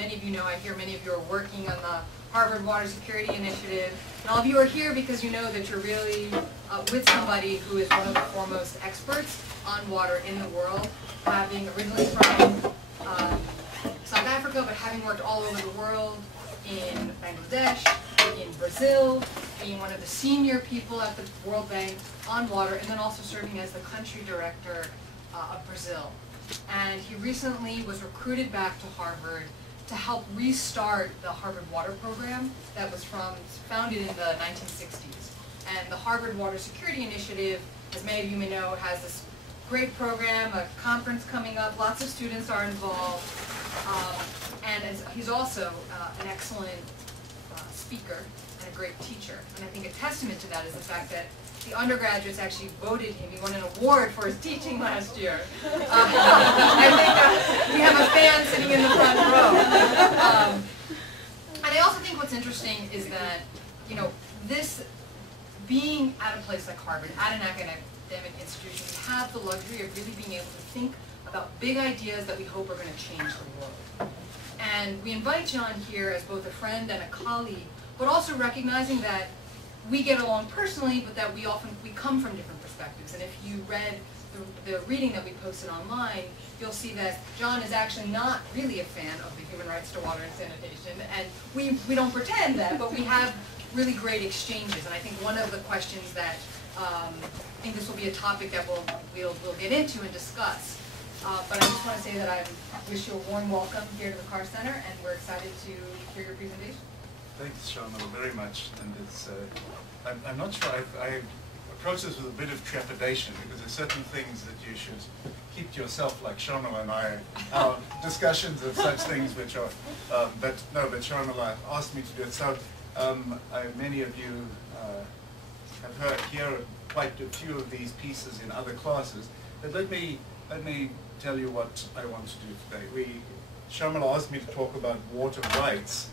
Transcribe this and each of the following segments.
many of you know, I hear many of you are working on the Harvard Water Security Initiative. And all of you are here because you know that you're really with somebody who is one of the foremost experts on water in the world, having originally from South Africa, but having worked all over the world, in Bangladesh, in Brazil, being one of the senior people at the World Bank on water, and then also serving as the country director of Brazil. And he recently was recruited back to Harvard to help restart the Harvard Water Program that was founded in the 1960s. And the Harvard Water Security Initiative, as many of you may know, has this great program, a conference coming up, lots of students are involved, and he's also an excellent speaker and a great teacher. And I think a testament to that is the fact that the undergraduates actually voted him. He won an award for his teaching last year. I think we have a fan sitting in the front row. And I also think what's interesting is that, you know, this being at a place like Harvard, at an academic institution, we have the luxury of really being able to think about big ideas that we hope are going to change the world. And we invite John here as both a friend and a colleague, but also recognizing that we get along personally, but that we come from different perspectives. And if you read the reading that we posted online, you'll see that John is actually not really a fan of the human rights to water and sanitation, and we don't pretend that, but we have really great exchanges. And I think one of the questions that I think this will be a topic that we'll get into and discuss. But I just want to say that I wish you a warm welcome here to the Carr Center, and we're excited to hear your presentation. Thanks, Sharmila, very much. And it's, I'm not sure, I approach this with a bit of trepidation because there's certain things that you should keep to yourself, like Sharmila and I, our discussions of such things which are, but Sharmila asked me to do it. So many of you have heard here quite a few of these pieces in other classes. But let me tell you what I want to do today. Sharmila asked me to talk about water rights,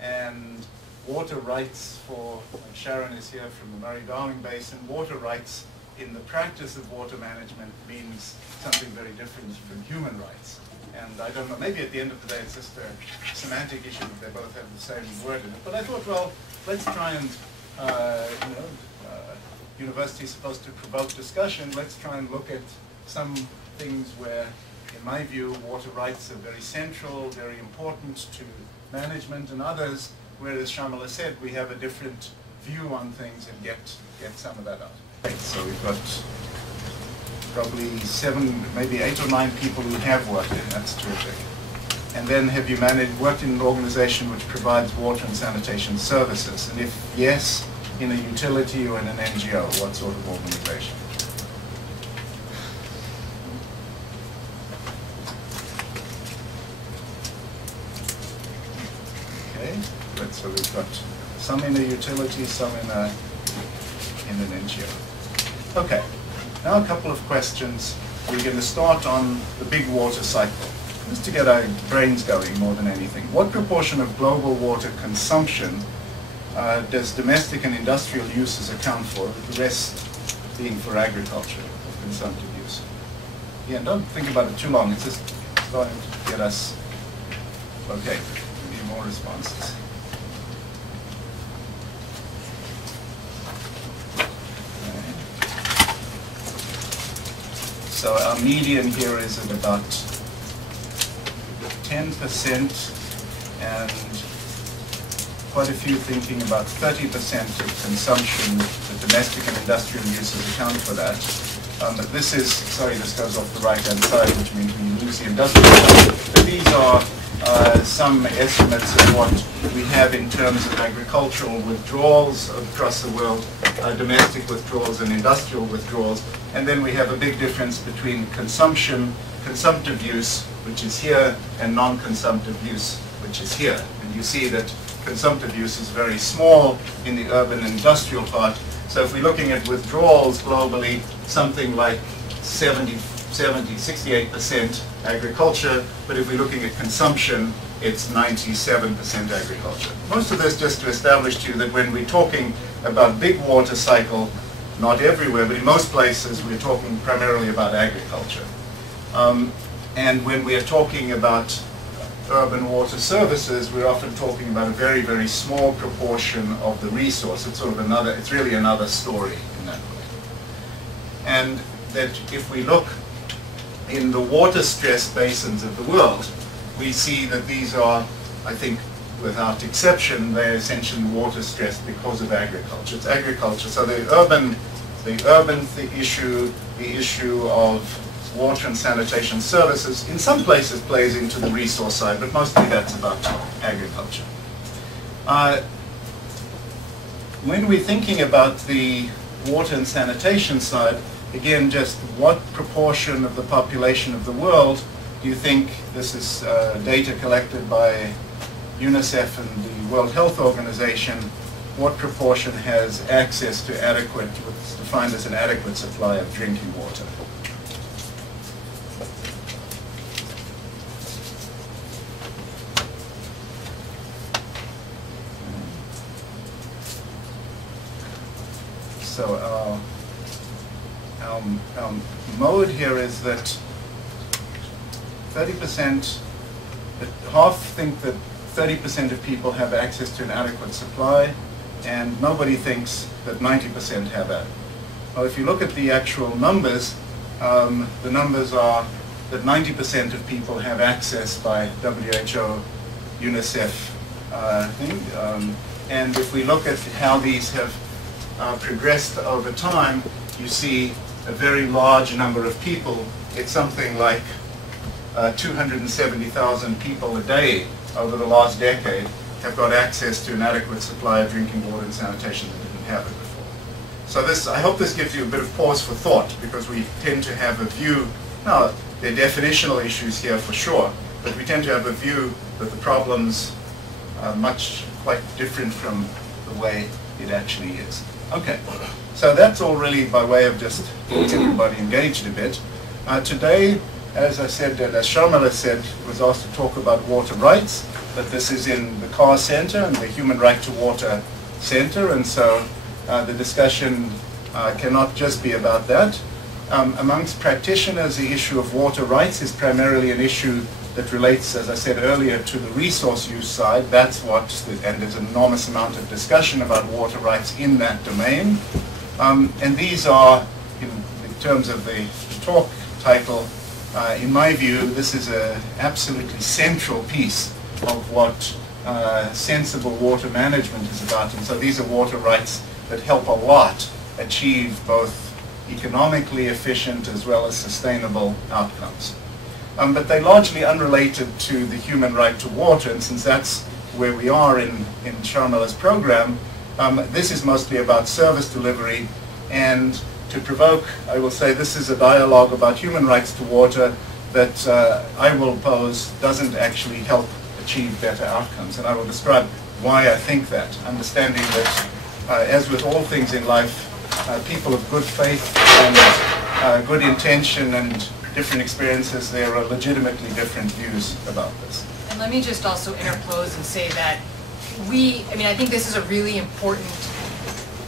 and water rights for, Sharon is here from the Murray-Darling Basin, water rights in the practice of water management means something very different from human rights. And I don't know, maybe at the end of the day it's just a semantic issue that they both have the same word in it. But I thought, well, let's try and, university is supposed to provoke discussion, let's try and look at some things where, in my view, water rights are very central, very important to management, and others, whereas Sharmila said, we have a different view on things and get some of that out. Right, so we've got probably 7, maybe 8 or 9 people who have worked in, that's terrific. And then have you worked in an organization which provides water and sanitation services? And if yes, in a utility or in an NGO, what sort of organization? Good. So we've got some in a utility, some in an NGO. Okay, now a couple of questions. We're going to start on the big water cycle, just to get our brains going more than anything. What proportion of global water consumption does domestic and industrial uses account for, the rest being for agriculture or consumptive use? Yeah, don't think about it too long, it's just starting to get us, okay. More responses. Okay. So our median here is at about 10%, and quite a few thinking about 30% of consumption, the domestic and industrial uses account for that. But this is, sorry, this goes off the right-hand side, which means we lose the industrial side. But these are some estimates of what we have in terms of agricultural withdrawals across the world, domestic withdrawals and industrial withdrawals, and then we have a big difference between consumptive use, which is here, and non-consumptive use, which is here. And you see that consumptive use is very small in the urban industrial part. So if we're looking at withdrawals globally, something like 68% agriculture, but if we're looking at consumption, it's 97% agriculture. Most of this just to establish to you that when we're talking about big water cycle, not everywhere, but in most places, we're talking primarily about agriculture. And when we are talking about urban water services, we're often talking about a very, very small proportion of the resource. It's sort of another, it's really another story in that way. And that if we look in the water-stressed basins of the world, we see that these are, I think, without exception, they're essentially water-stressed because of agriculture. It's agriculture. So the urban issue, the issue of water and sanitation services, in some places plays into the resource side, but mostly that's about agriculture. When we're thinking about the water and sanitation side, again, just what proportion of the population of the world do you think, this is data collected by UNICEF and the World Health Organization, what proportion has access to adequate, what's defined as an adequate supply of drinking water? So our mode here is that 30%, half think that 30% of people have access to an adequate supply, and nobody thinks that 90% have that. Well, if you look at the actual numbers, the numbers are that 90% of people have access by WHO, UNICEF thing. And if we look at how these have progressed over time, you see a very large number of people. It's something like 270,000 people a day over the last decade have got access to an adequate supply of drinking water and sanitation that didn't have it before. So this, I hope this gives you a bit of pause for thought, because we tend to have a view, now there are definitional issues here for sure, but we tend to have a view that the problems are quite different from the way it actually is. Okay, so that's all really by way of just getting everybody engaged a bit. Today, as I said, as Sharmila said, was asked to talk about water rights, that this is in the Carr Center and the Human Right to Water Center, and so the discussion cannot just be about that. Amongst practitioners, the issue of water rights is primarily an issue that relates, as I said earlier, to the resource use side. That's what, and there's an enormous amount of discussion about water rights in that domain. And these are, in terms of the talk title, in my view, this is an absolutely central piece of what sensible water management is about. And so these are water rights that help a lot achieve both economically efficient as well as sustainable outcomes. But they're largely unrelated to the human right to water, and since that's where we are in Sharmila's program, this is mostly about service delivery. And to provoke, I will say this is a dialogue about human rights to water that I will pose doesn't actually help achieve better outcomes. And I will describe why I think that, understanding that as with all things in life, people of good faith and good intention and different experiences, there are legitimately different views about this. And let me just also interpose and say that I think this is a really important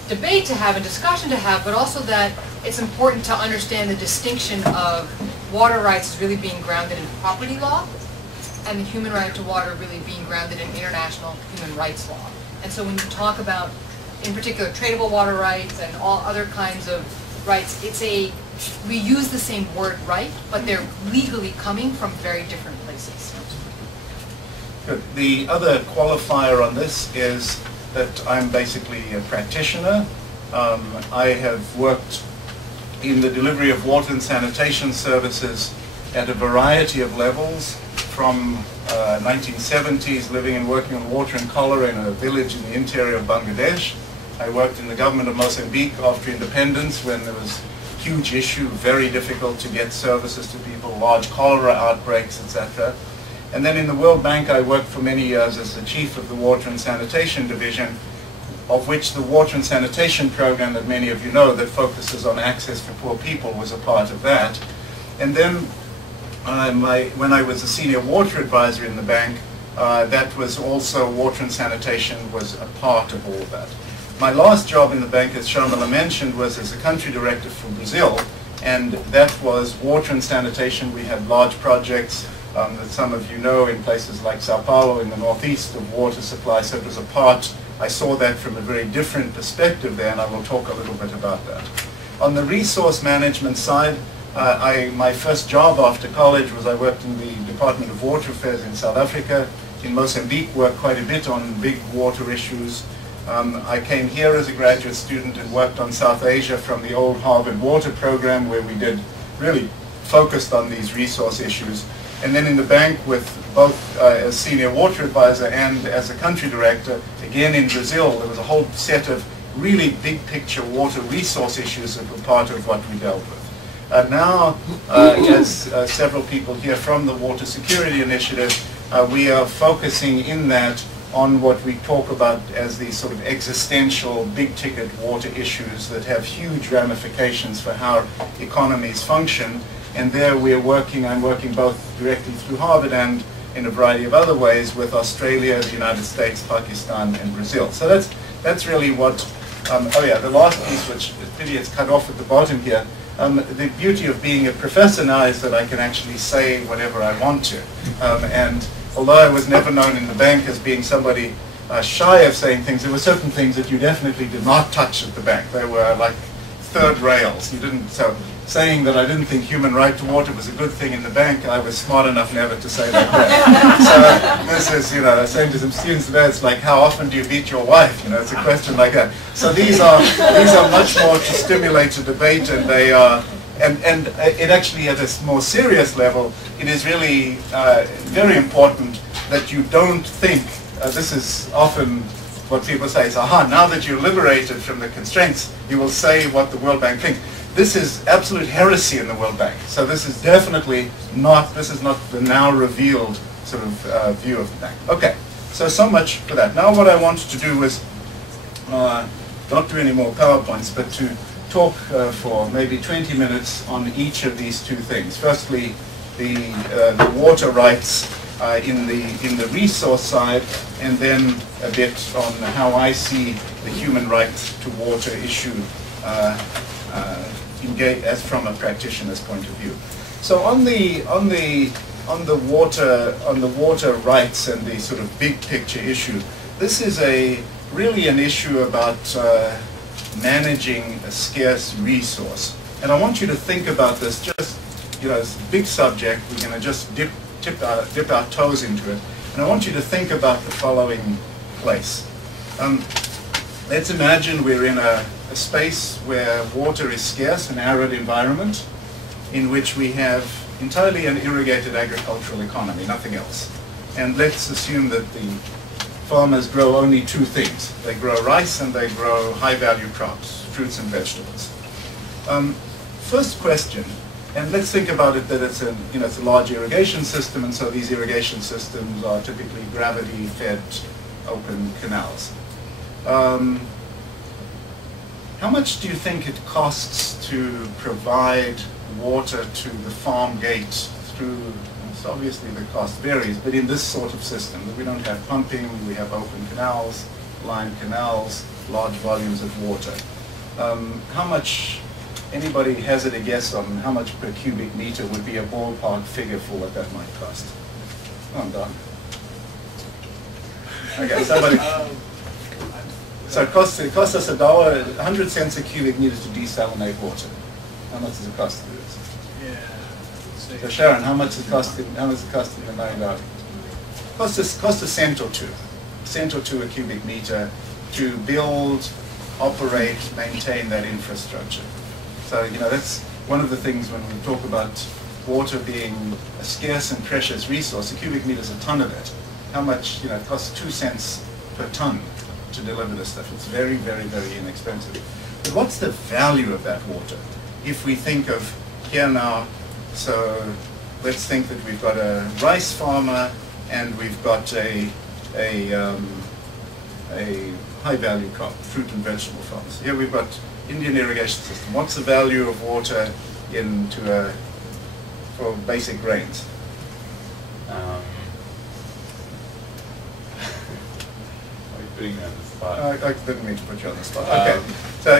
debate to have and discussion to have, but also that it's important to understand the distinction of water rights as really being grounded in property law and the human right to water really being grounded in international human rights law. And so when you talk about, in particular, tradable water rights and all other kinds of rights, we use the same word right, but they're legally coming from very different places. Good. The other qualifier on this is that I'm basically a practitioner. I have worked in the delivery of water and sanitation services at a variety of levels, from 1970s, living and working on water and cholera in a village in the interior of Bangladesh. I worked in the government of Mozambique after independence when there was a huge issue, very difficult to get services to people, large cholera outbreaks, etc. And then in the World Bank, I worked for many years as the chief of the Water and Sanitation Division, of which the Water and Sanitation program that many of you know that focuses on access for poor people was a part of that. And then when I was a senior water advisor in the bank, that was also water and sanitation was a part of all that. My last job in the bank, as Sharmila mentioned, was as a country director for Brazil, and that was water and sanitation. We had large projects that some of you know in places like Sao Paulo in the northeast of water supply. So it was a part, I saw that from a very different perspective there, and I will talk a little bit about that. On the resource management side, my first job after college was I worked in the Department of Water Affairs in South Africa. In Mozambique, worked quite a bit on big water issues. I came here as a graduate student and worked on South Asia from the old Harvard Water Program, where we did really focused on these resource issues. And then in the bank with both as senior water advisor and as a country director, again in Brazil, there was a whole set of really big picture water resource issues that were part of what we dealt with. Now, as several people here from the Water Security Initiative, we are focusing in that on what we talk about as these sort of existential, big-ticket water issues that have huge ramifications for how economies function. And there I'm working both directly through Harvard and in a variety of other ways with Australia, the United States, Pakistan, and Brazil. So that's really what, oh yeah, the last piece, which really is cut off at the bottom here. The beauty of being a professor now is that I can actually say whatever I want to. And although I was never known in the bank as being somebody shy of saying things, there were certain things that you definitely did not touch at the bank. They were like third rails. You didn't, so saying that I didn't think human right to water was a good thing in the bank, I was smart enough never to say that. So this is, you know, saying to some students today, it's like, how often do you beat your wife? You know, it's a question like that. So these are much more to stimulate a debate, and they are, and it actually at a more serious level, it is really very important that you don't think, this is often what people say is, aha, now that you're liberated from the constraints, you will say what the World Bank thinks. This is absolute heresy in the World Bank. So this is definitely not, this is not the now revealed sort of view of the bank. Okay, so much for that. Now what I wanted to do was, not do any more PowerPoints, but to talk for maybe 20 minutes on each of these two things. Firstly, the water rights in the resource side, and then a bit on how I see the human right to water issue engage as from a practitioner's point of view. So on the water rights and the sort of big picture issue, this is really an issue about managing a scarce resource. And I want you to think about this just, you know, it's a big subject. We're going to just dip our toes into it. And I want you to think about the following place. Let's imagine we're in a space where water is scarce, an arid environment, in which we have entirely an irrigated agricultural economy, nothing else. And let's assume that the farmers grow only two things. They grow rice and they grow high-value crops, fruits and vegetables. First question, and let's think about it that it's a large irrigation system, and so these irrigation systems are typically gravity-fed open canals. How much do you think it costs to provide water to the farm gate through, so obviously the cost varies, but in this sort of system, that we don't have pumping, we have open canals, lined canals, large volumes of water. How much, anybody hazard a guess on how much per cubic meter would be a ballpark figure for what that might cost? Oh, I'm done. Okay, somebody. So it costs us $1, 100 cents a cubic meter to desalinate water. How much does it cost to do this? Yeah. So Sharon, how much does it cost in the $9? Cost a cent or two a cubic meter to build, operate, maintain that infrastructure. So that's one of the things when we talk about water being a scarce and precious resource. A cubic meter is a ton of it. How much? It costs 2 cents per ton to deliver this stuff. It's very, very, very inexpensive. But what's the value of that water? If we think of here now, so let's think that we've got a rice farmer and we've got a high-value crop, fruit and vegetable farms. Here we've got Indian irrigation system. What's the value of water for basic grains? Putting you on the spot. I didn't mean to put you on the spot. Okay, so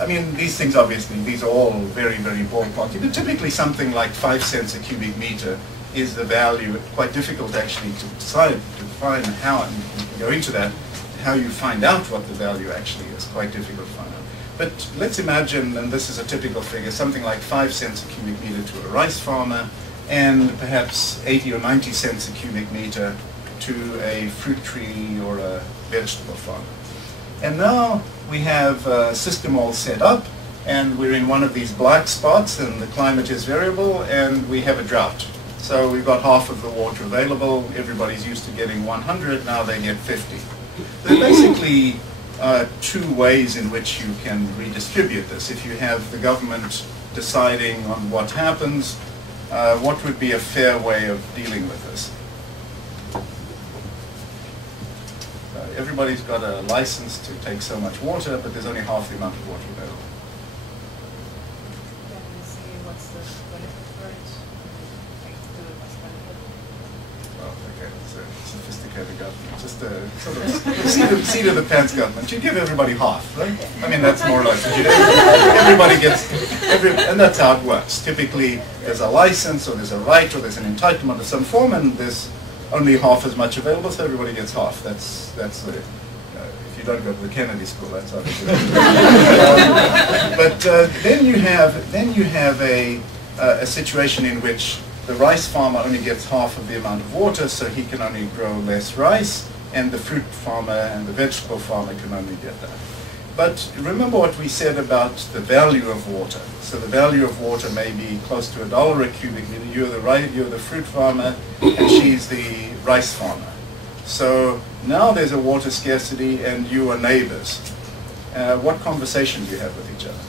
I mean, these things obviously, these are all very, very ballpark. Typically something like 5 cents a cubic meter is the value. Quite difficult actually to decide, to define how, and you can go into that, how you find out what the value actually is. Quite difficult to find out. But let's imagine, and this is a typical figure, something like 5 cents a cubic meter to a rice farmer, and perhaps 80 or 90 cents a cubic meter to a fruit tree or a vegetable farmer. And now we have a system all set up, and we're in one of these black spots, and the climate is variable, and we have a drought. So we've got half of the water available. Everybody's used to getting 100, now they get 50. There are basically two ways in which you can redistribute this. If you have the government deciding on what happens, what would be a fair way of dealing with this? Everybody's got a license to take so much water, but there's only half the amount of water available. Well, okay, it's a sophisticated government. Just a sort of seat of the pants government. You give everybody half, right? I mean, that's more like it. Everybody gets, and that's how it works. Typically, there's a license, or there's a right, or there's an entitlement of some form, and there's only half as much available, so everybody gets half. That's the, if you don't go to the Kennedy School, that's obviously. But then you have a situation in which the rice farmer only gets half of the amount of water, so he can only grow less rice, and the fruit farmer and the vegetable farmer can only get that. But remember what we said about the value of water. So the value of water may be close to $1 a cubic meter. You're the fruit farmer, and she's the rice farmer. So now there's a water scarcity, and you are neighbors. What conversation do you have with each other?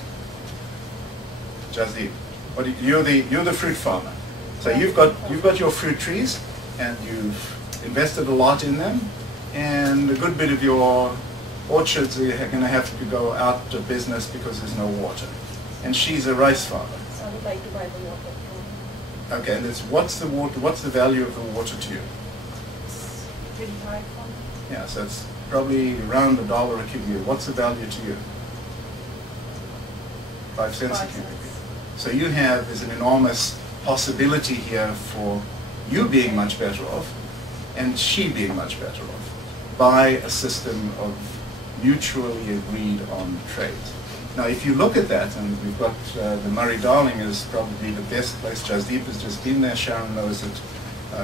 Jazdeep, you're the fruit farmer. So you've got your fruit trees, and you've invested a lot in them, and a good bit of your orchards are going to have to go out of business because there's no water. And she's a rice farmer. So I would like to buy the water from. Okay, and what's the value of the water to you? It's pretty high for me. Yeah, so it's probably around $1 a cubic meter. What's the value to you? 5 cents a cubic meter. So you have is an enormous possibility here for you being much better off, and she being much better off, by a system of mutually agreed on trade. Now if you look at that, and we've got the Murray-Darling is probably the best place. Jazdeep has just been there, Sharon knows it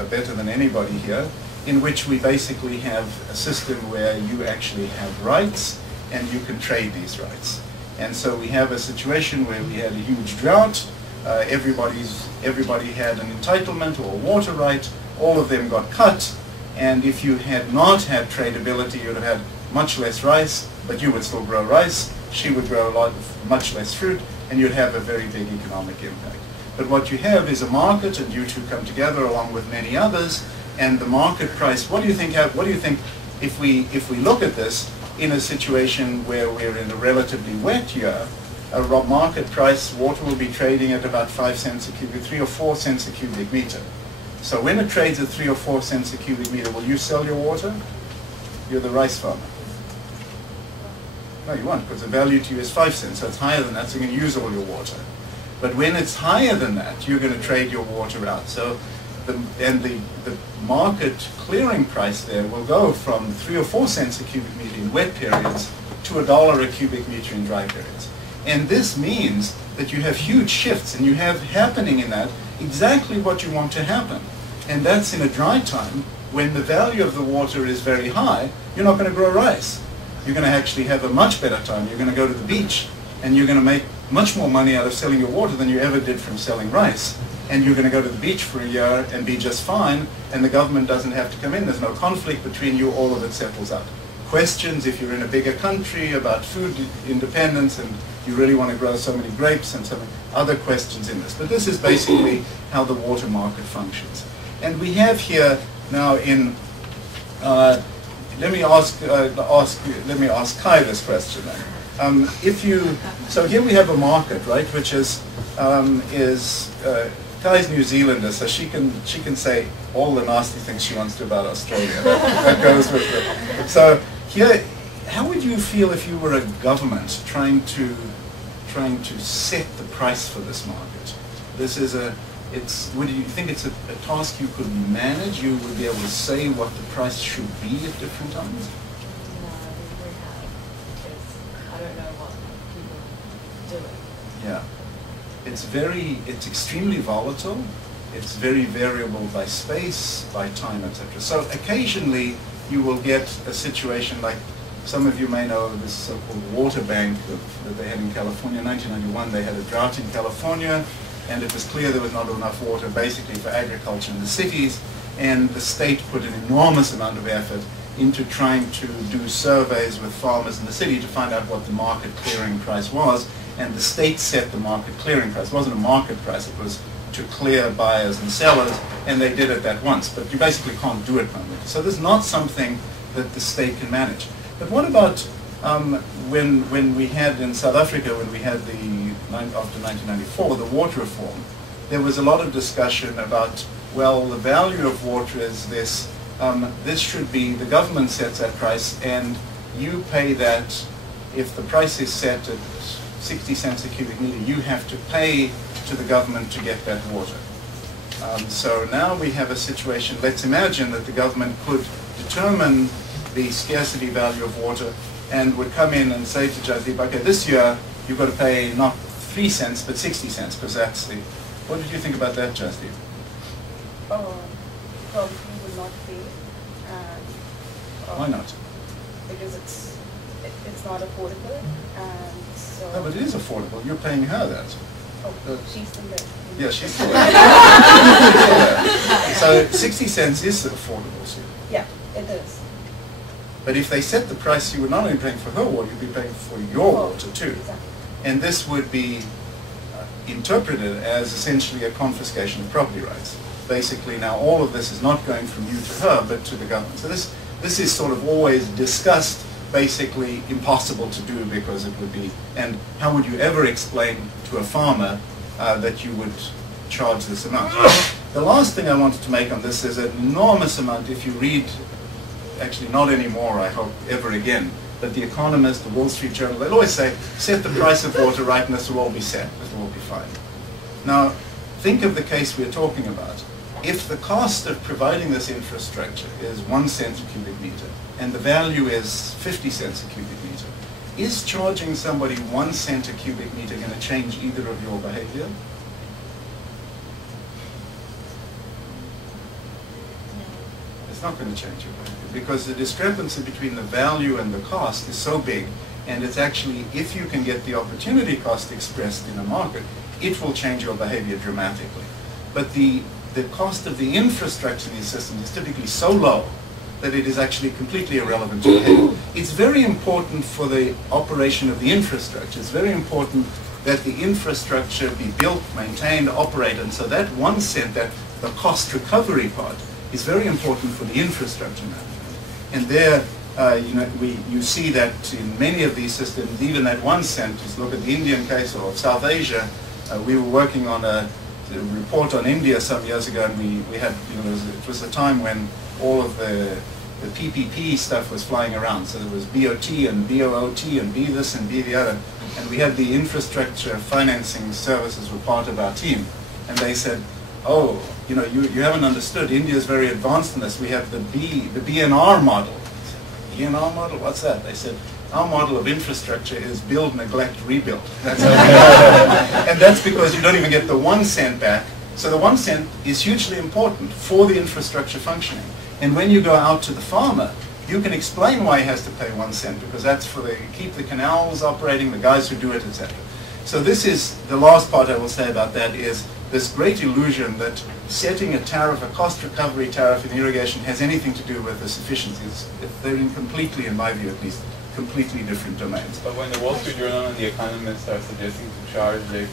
better than anybody here, in which we basically have a system where you actually have rights and you can trade these rights. And so we have a situation where we had a huge drought, everybody had an entitlement or a water right, all of them got cut, and if you had not had tradability, you'd have had much less rice, but you would still grow rice, she would grow much less fruit, and you'd have a very big economic impact. But what you have is a market, and you two come together along with many others, and the market price, what do you think if we look at this in a situation where we're in a relatively wet year, a market price, water will be trading at about 5 cents a cubic, 3 or 4 cents a cubic meter. So when it trades at 3 or 4 cents a cubic meter, will you sell your water? You're the rice farmer. No, you won't, because the value to you is 5 cents, so it's higher than that, so you can use all your water. But when it's higher than that, you're going to trade your water out. So the market clearing price there will go from 3 or 4 cents a cubic meter in wet periods to $1 a cubic meter in dry periods. And this means that you have huge shifts, and you have happening in that exactly what you want to happen. And that's in a dry time, when the value of the water is very high, you're not going to grow rice. You're going to actually have a much better time. You're going to go to the beach, and you're going to make much more money out of selling your water than you ever did from selling rice. And you're going to go to the beach for a year and be just fine, and the government doesn't have to come in. There's no conflict between you. All of it settles out. Questions, if you're in a bigger country, about food independence, and you really want to grow so many grapes, and some other questions in this. But this is basically how the water market functions. And we have here now in, let me ask Kai this question then. So here we have a market, right, which is Kai's New Zealander, so she can say all the nasty things she wants to about Australia. That goes with it. So here, how would you feel if you were a government trying to set the price for this market? This is would you think it's a task you could manage? You would be able to say what the price should be at different times? No, we have. I don't know what people do it. Yeah. It's extremely volatile. It's very variable by space, by time, etc. So occasionally you will get a situation like some of you may know of this so-called water bank that they had in California. In 1991 they had a drought in California, and it was clear there was not enough water basically for agriculture in the cities, and the state put an enormous amount of effort into trying to do surveys with farmers in the city to find out what the market clearing price was, and the state set the market clearing price. It wasn't a market price, it was to clear buyers and sellers, and they did it that once, but you basically can't do it permanently. So there's not something that the state can manage. But what about when we had in South Africa, when we had after 1994, the water reform, there was a lot of discussion about, well, the value of water is this, this should be, the government sets that price, and you pay that. If the price is set at 60 cents a cubic meter, you have to pay to the government to get that water. So now we have a situation, let's imagine that the government could determine the scarcity value of water and would come in and say to Jasdeep, okay, this year you've got to pay not 3 cents but 60 cents because that's the... What did you think about that, Jasdeep? Probably would not pay. And, why not? Because it's not affordable, and so... No, but it is affordable. You're paying her that. Oh, she's still there. Yeah, she's still there. So 60 cents is affordable, so. Yeah, it is. But if they set the price, you would not only be paying for her water, you'd be paying for your water too. Exactly. And this would be interpreted as essentially a confiscation of property rights. Basically now all of this is not going from you to her, but to the government. So this is sort of always discussed, basically impossible to do because it would be, and how would you ever explain to a farmer that you would charge this amount? The last thing I wanted to make on this is an enormous amount, if you read, actually not anymore, I hope, ever again, but The Economist, the Wall Street Journal, they'll always say, set the price of water right and this will all be set, this will all be fine. Now, think of the case we're talking about. If the cost of providing this infrastructure is 1 cent a cubic meter, and the value is 50 cents a cubic meter, is charging somebody 1 cent a cubic meter going to change either of your behavior? It's not going to change your behavior because the discrepancy between the value and the cost is so big, and it's actually, if you can get the opportunity cost expressed in a market, it will change your behavior dramatically. But the cost of the infrastructure in these systems is typically so low that it is actually completely irrelevant to behavior. It's very important for the operation of the infrastructure. It's very important that the infrastructure be built, maintained, operated, and so that 1 cent, that the cost recovery part, is very important for the infrastructure management. And there, you see that in many of these systems, even that 1 cent, just look at the Indian case or South Asia, we were working on a report on India some years ago, and we had, it was a time when all of the PPP stuff was flying around. So there was BOT and BOOT and B this and B the other. And we had the infrastructure financing services were part of our team. And they said, oh, you haven't understood. India is very advanced in this. We have the BNR model. I said, BNR model? What's that? They said, our model of infrastructure is build, neglect, rebuild. That's how we and that's because you don't even get the 1 cent back. So the 1 cent is hugely important for the infrastructure functioning. And when you go out to the farmer, you can explain why he has to pay 1 cent, because that's for keep the canals operating, the guys who do it, etc. So this is the last part I will say about that is this great illusion that setting a tariff, a cost recovery tariff in irrigation has anything to do with this efficiency. They're in completely, in my view at least, completely different domains. But when the Wall Street Journal and The Economist are suggesting to charge, they're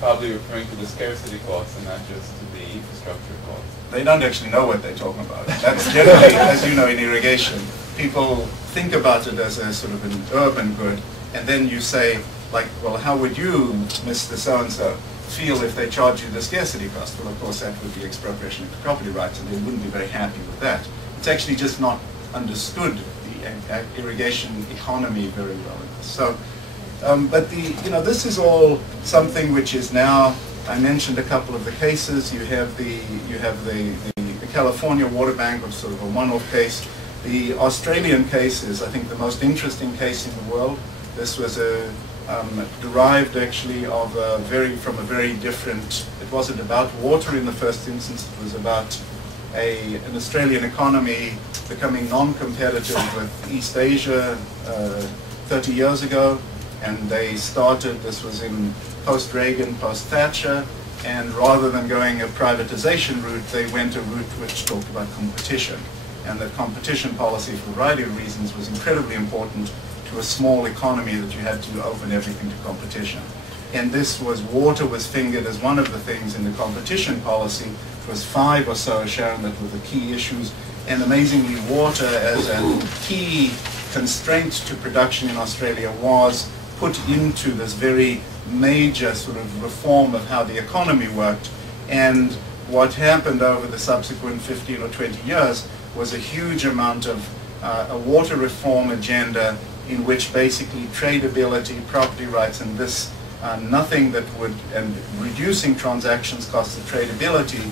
probably referring to the scarcity costs and not just to the infrastructure costs. They don't actually know what they're talking about. That's generally, as you know, in irrigation, people think about it as a sort of an urban good, and then you say, like, well, how would you, Mr. So-and-so, feel if they charge you the scarcity cost? Well, of course, that would be expropriation of property rights, and they wouldn't be very happy with that. It's actually just not understood the irrigation economy very well. So, but this is all something which is now I mentioned a couple of the cases. You have the California Water Bank, was sort of a one-off case. The Australian case is, I think, the most interesting case in the world. This was derived actually from a very different. It wasn't about water in the first instance. It was about an Australian economy becoming non-competitive with East Asia 30 years ago, and they started. This was in post-Reagan, post-Thatcher. And rather than going a privatization route, they went a route which talked about competition. And that competition policy, for a variety of reasons, was incredibly important to a small economy that you had to open everything to competition. And water was fingered as one of the things in the competition policy. It was 5 or so, Sharon, that were the key issues. And amazingly, water as a key constraint to production in Australia was put into this very major sort of reform of how the economy worked. And what happened over the subsequent 15 or 20 years was a huge amount of a water reform agenda in which basically tradability, property rights, and this nothing that would, and reducing transactions costs of tradability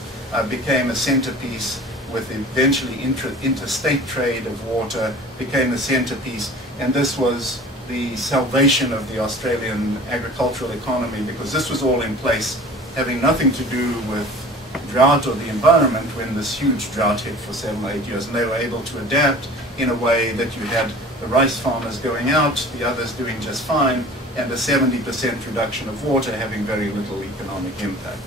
became a centerpiece, with eventually interstate trade of water became the centerpiece. And this was the salvation of the Australian agricultural economy, because this was all in place, having nothing to do with drought or the environment, when this huge drought hit for 7 or 8 years. And they were able to adapt in a way that you had the rice farmers going out, the others doing just fine, and a 70% reduction of water having very little economic impact.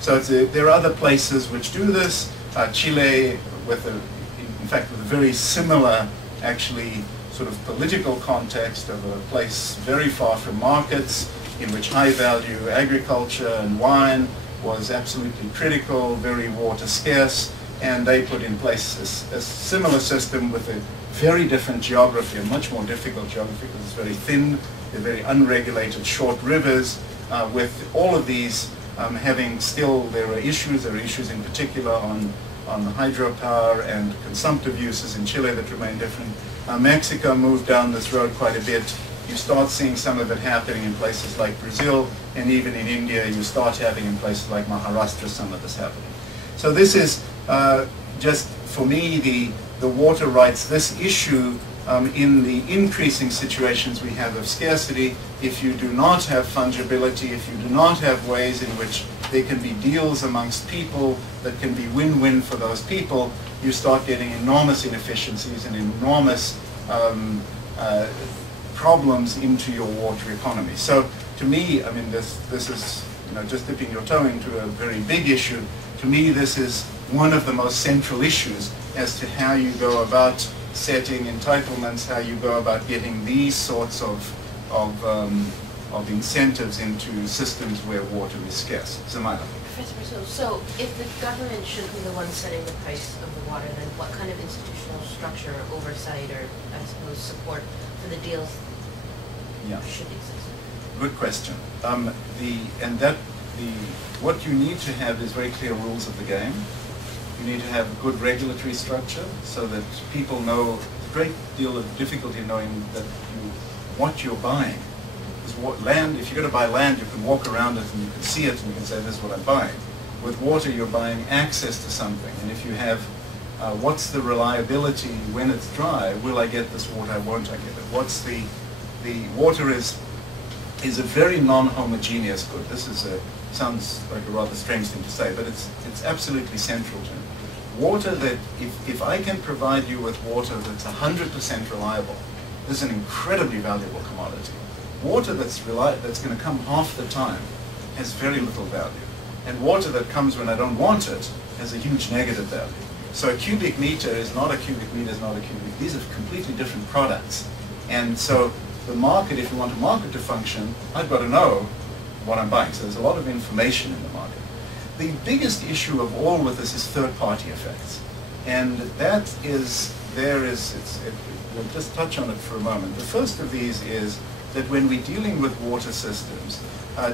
So there are other places which do this. Chile, in fact, with a very similar, actually, sort of political context of a place very far from markets, in which high-value agriculture and wine was absolutely critical, very water scarce, and they put in place a similar system with a very different geography, a much more difficult geography, because it's very thin, they're very unregulated, short rivers, with all of these having still, there are issues in particular on hydropower and consumptive uses in Chile that remain different. Mexico moved down this road quite a bit. You start seeing some of it happening in places like Brazil, and even in India you start having in places like Maharashtra some of this happening. So this is just, for me, the water rights, this issue in the increasing situations we have of scarcity. If you do not have fungibility, if you do not have ways in which there can be deals amongst people that can be win-win for those people, you start getting enormous inefficiencies and enormous problems into your water economy. So to me, I mean, this is, just dipping your toe into a very big issue. To me, this is one of the most central issues as to how you go about setting entitlements, how you go about getting these sorts of incentives into systems where water is scarce. Sharmila. Professor Briscoe, so if the government should be the one setting the price of the water, then what kind of institutional structure, oversight, or I suppose support for the deals should exist? Good question. What you need to have is very clear rules of the game. You need to have a good regulatory structure so that people know. A great deal of difficulty knowing what you're buying. Because land, if you're going to buy land, you can walk around it and you can see it and you can say, this is what I'm buying. With water, you're buying access to something. And if you have, what's the reliability when it's dry? Will I get this water? Won't I get it? What's the water is a very non-homogeneous good. This is sounds like a rather strange thing to say, but it's absolutely central to it. Water that, if I can provide you with water that's 100% reliable, this is an incredibly valuable commodity. Water that's going to come half the time has very little value. And water that comes when I don't want it has a huge negative value. So a cubic meter is not a cubic meter, is not a cubic. These are completely different products. And so the market, if you want a market to function, I've got to know what I'm buying. So there's a lot of information in the market. The biggest issue of all with this is third-party effects. And that is, we'll just touch on it for a moment. The first of these is that when we're dealing with water systems,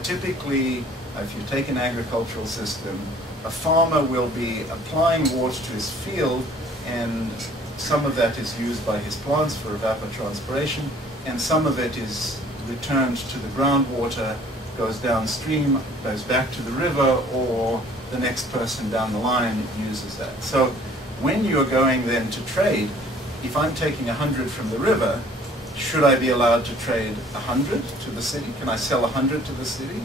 typically, if you take an agricultural system, a farmer will be applying water to his field, and some of that is used by his plants for evapotranspiration, and some of it is returned to the groundwater goes downstream, goes back to the river, or the next person down the line uses that. So when you're going then to trade, if I'm taking 100 from the river, should I be allowed to trade 100 to the city? Can I sell 100 to the city?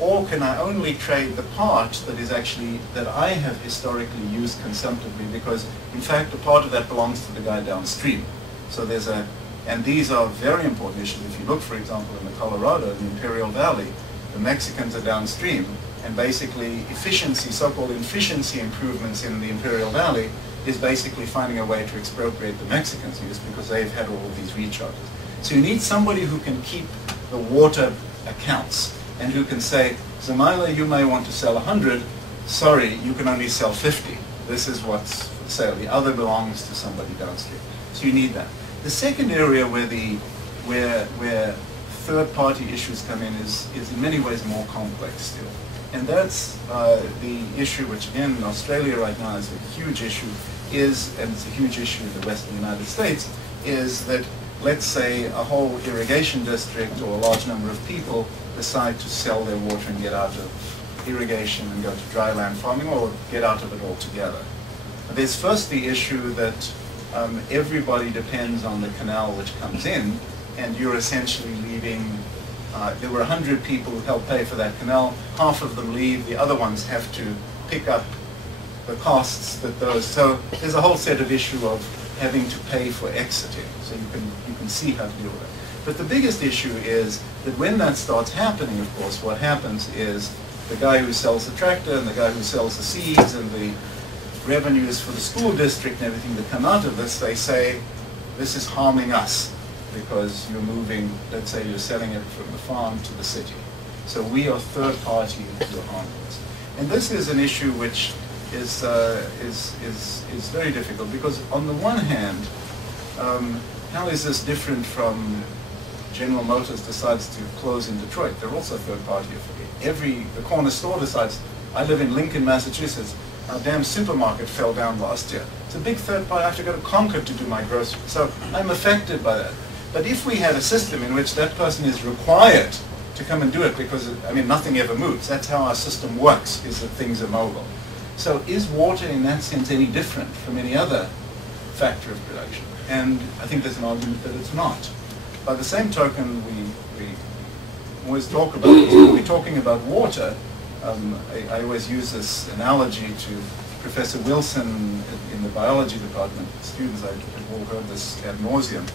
Or can I only trade the part that is actually, that I have historically used consumptively, because in fact a part of that belongs to the guy downstream. So there's a, and these are very important issues. If you look, for example, in the Colorado, in the Imperial Valley, the Mexicans are downstream, and basically efficiency, so-called efficiency improvements in the Imperial Valley is basically finding a way to expropriate the Mexicans' use because they've had all of these recharges. So you need somebody who can keep the water accounts and who can say, Sharmila, you may want to sell 100, sorry, you can only sell 50. This is what's for sale. The other belongs to somebody downstream. So you need that. The second area where third-party issues come in is in many ways more complex still. And that's the issue which, again, in Australia right now is a huge issue, and it's a huge issue in the Western United States, is that, let's say, a whole irrigation district or a large number of people decide to sell their water and get out of irrigation and go to dryland farming, or get out of it altogether. There's first the issue that everybody depends on the canal which comes in, and you're essentially leaving, there were 100 people who helped pay for that canal, half of them leave, the other ones have to pick up the costs that those, so there's a whole set of issue of having to pay for exiting, so you can see how to deal with it. But the biggest issue is that when that starts happening, of course, what happens is the guy who sells the tractor and the guy who sells the seeds and the revenues for the school district and everything that come out of this, they say, this is harming us because you're moving, let's say you're selling it from the farm to the city. So we are third party who are harming us. And this is an issue which is very difficult because on the one hand, how is this different from General Motors decides to close in Detroit? They're also third party. The corner store decides, I live in Lincoln, Massachusetts, our damn supermarket fell down last year. It's a big third party, I have to go to Concord to do my groceries. So I'm affected by that. But if we had a system in which that person is required to come and do it because, I mean, nothing ever moves. That's how our system works, is that things are mobile. So is water in that sense any different from any other factor of production? And I think there's an argument that it's not. By the same token, we always talk about, when we're talking about water, I always use this analogy to Professor Wilson in the biology department. Students, I've all heard this ad nauseum.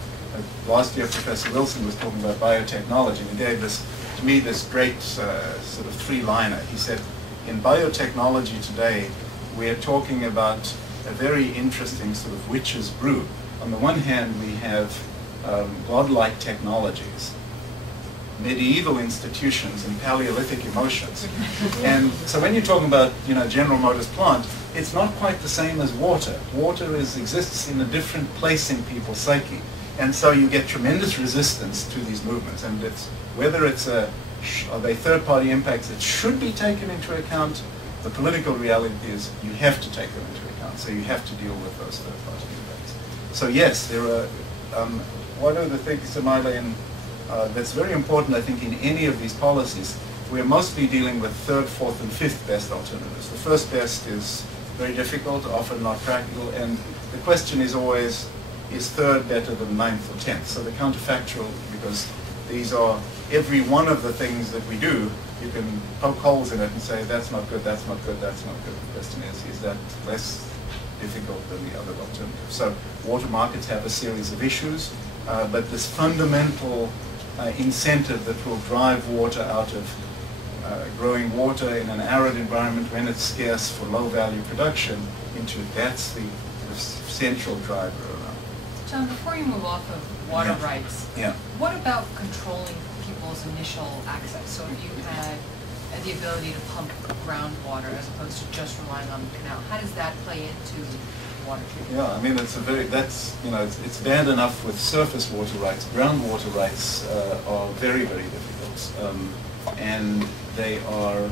Last year, Professor Wilson was talking about biotechnology, and he gave this, to me, this great sort of three-liner. He said, in biotechnology today, we are talking about a very interesting sort of witch's brew. On the one hand, we have godlike technologies, medieval institutions, and Paleolithic emotions. And so when you're talking about, General Motors plant, it's not quite the same as water. Water exists in a different place in people's psyche. And so you get tremendous resistance to these movements. And whether are they third-party impacts that should be taken into account, the political reality is you have to take them into account. So you have to deal with those third-party impacts. So yes, there are, one of the things, Sharmila, that's very important, I think, in any of these policies, we're mostly dealing with third, fourth, and fifth best alternatives. The first best is very difficult, often not practical, and the question is always, is third better than ninth or tenth? So the counterfactual, because these are, every one of the things that we do, you can poke holes in it and say, that's not good, that's not good, that's not good. The question is that less difficult than the other alternative? So water markets have a series of issues, but this fundamental incentive that will drive water out of growing water in an arid environment when it's scarce for low-value production into, that's the central driver around. John, before you move off of water rights, what about controlling people's initial access? So if you had the ability to pump groundwater as opposed to just relying on the canal, how does that play into water treatment? Yeah, I mean, it's bad enough with surface water rights. Groundwater rights are very, very difficult. And they are,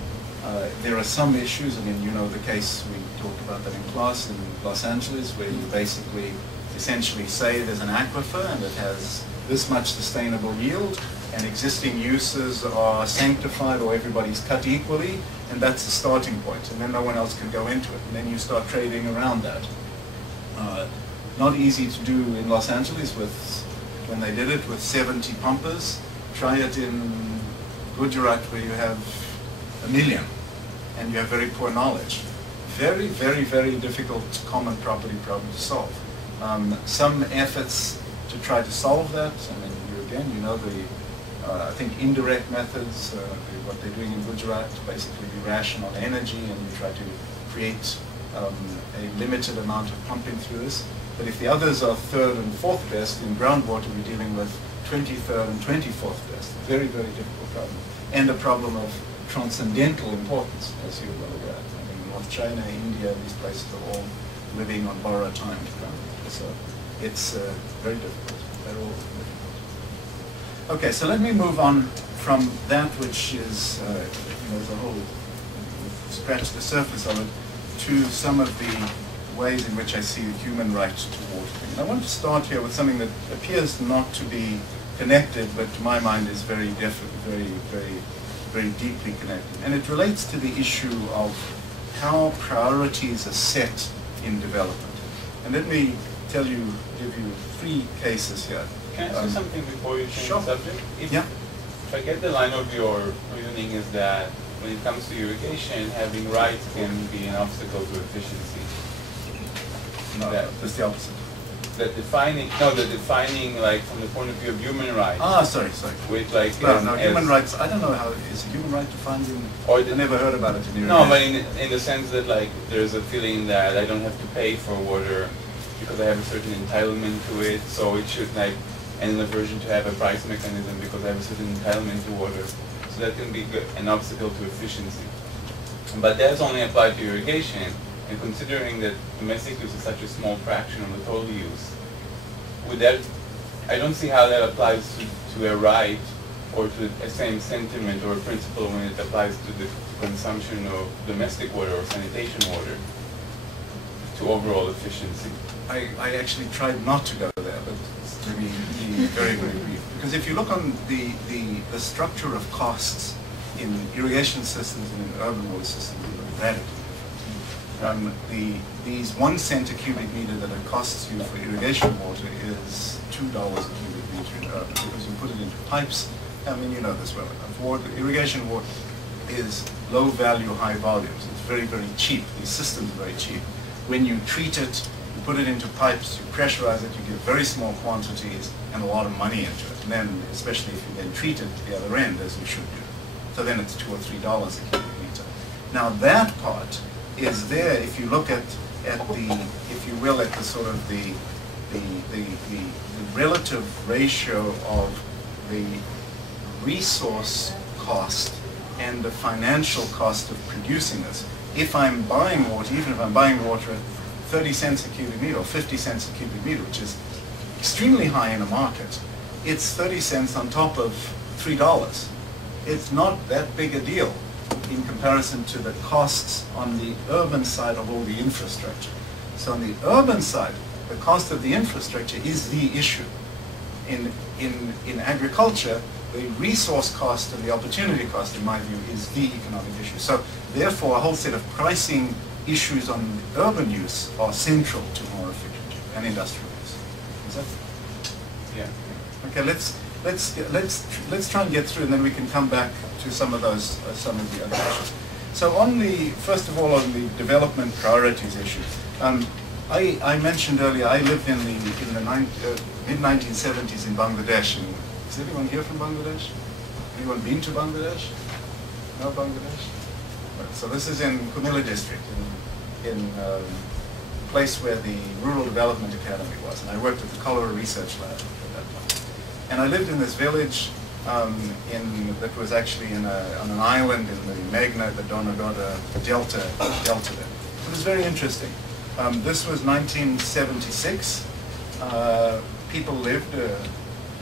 there are some issues. I mean, the case, we talked about that in class in Los Angeles, where you basically essentially say there's an aquifer and it has this much sustainable yield, and existing uses are sanctified or everybody's cut equally, and that's the starting point, and then no one else can go into it, and then you start trading around that. Not easy to do in Los Angeles when they did it with 70 pumpers. Try it in Gujarat where you have 1 million and you have very poor knowledge. Very, very, very difficult common property problem to solve. Some efforts to try to solve that, and then you know I think indirect methods, what they're doing in Gujarat, basically you ration on energy and you try to create a limited amount of pumping through this. But if the others are third and fourth best, in groundwater we're dealing with 23rd and 24th best. Very, very difficult problem. And a problem of transcendental importance, as you're well aware. I mean, North China, India, these places are all living on borrowed time to groundwater. So it's very difficult. They're all difficult. Okay, so let me move on from that, which is, the whole, scratch the surface of it, to some of the ways in which I see the human right to water. And I want to start here with something that appears not to be connected, but to my mind is very deeply connected. And it relates to the issue of how priorities are set in development. And let me give you 3 cases here. Can I say something before you change Sure. the subject? If I get the line of your reasoning is that when it comes to irrigation, having rights can be an obstacle to efficiency. No, that's the opposite. That defining, like from the point of view of human rights. Sorry. With like No, human rights, I don't know how, is human right defined in, I never heard about it in irrigation. No, but in the sense that like there's a feeling that I don't have to pay for water because I have a certain entitlement to it, so it should like, and an aversion to have a price mechanism because I have a certain entitlement to water. So that can be an obstacle to efficiency. But that's only applied to irrigation, and considering that domestic use is such a small fraction of the total use, with that, I don't see how that applies to a right or to a same sentiment or a principle when it applies to the consumption of domestic water or sanitation water to overall efficiency. I actually tried not to go there, but let me be very, very brief. Because if you look on the structure of costs in irrigation systems and in urban water systems, they're radically different. These 1 cent a cubic meter that it costs you for irrigation water is $2 a cubic meter in urban, because you put it into pipes. I mean, you know this well enough. Irrigation water is low value, high volumes. It's very, very cheap. These systems are very cheap. When you treat it, you put it into pipes, you pressurize it, you get very small quantities and a lot of money into it. And then, especially if you then treat it at the other end, as you should do. So then it's $2 or $3 a cubic meter. Now that part is there if you look at the, if you will, at the sort of the relative ratio of the resource cost and the financial cost of producing this. If I'm buying water, even if I'm buying water at 30 cents a cubic meter or 50 cents a cubic meter, which is extremely high in a market, it's 30 cents on top of $3. It's not that big a deal in comparison to the costs on the urban side of all the infrastructure. So on the urban side, the cost of the infrastructure is the issue. In agriculture, the resource cost and the opportunity cost, in my view, is the economic issue. So therefore, a whole set of pricing issues on urban use are central to more efficient and industrial use. Is that? Yeah. Okay, let's try and get through, and then we can come back to some of those, some of the other issues. So on the, first of all, on the development priorities issue, I mentioned earlier, I lived in the mid-1970s in Bangladesh. And is anyone here from Bangladesh? Anyone been to Bangladesh? No Bangladesh? Right, so this is in Kumila district, in a place where the Rural Development Academy was, and I worked at the Cholera Research Lab at that time. And I lived in this village that was actually on an island in the Meghna, the Donagoda Delta there. It was very interesting. This was 1976. People lived a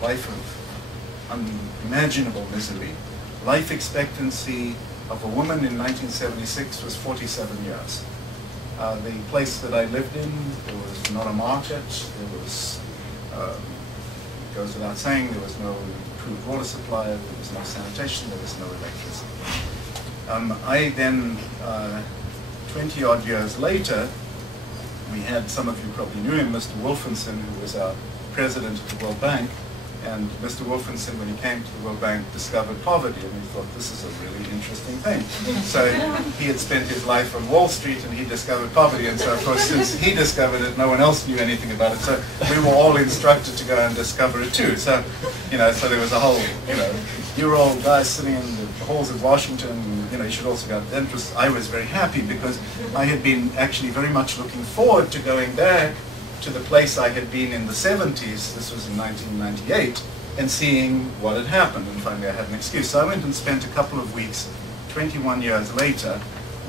life of unimaginable misery. Life expectancy of a woman in 1976 was 47 years. The place that I lived in, there was not a market. There was, it goes without saying, there was no improved water supply, there was no sanitation, there was no electricity. I then, 20 odd years later, we had, some of you probably knew him, Mr. Wolfenson, who was our president of the World Bank. And Mr. Wolfenson, when he came to the World Bank, discovered poverty, and he thought, this is a really interesting thing. So he had spent his life on Wall Street, and he discovered poverty, and so of course, since he discovered it, no one else knew anything about it, so we were all instructed to go and discover it too. So, so there was a whole, you're all guys sitting in the halls of Washington, you should also go to interest. I was very happy because I had been actually very much looking forward to going back to the place I had been in the 70s, this was in 1998, and seeing what had happened, and finally I had an excuse. So I went and spent a couple of weeks, 21 years later,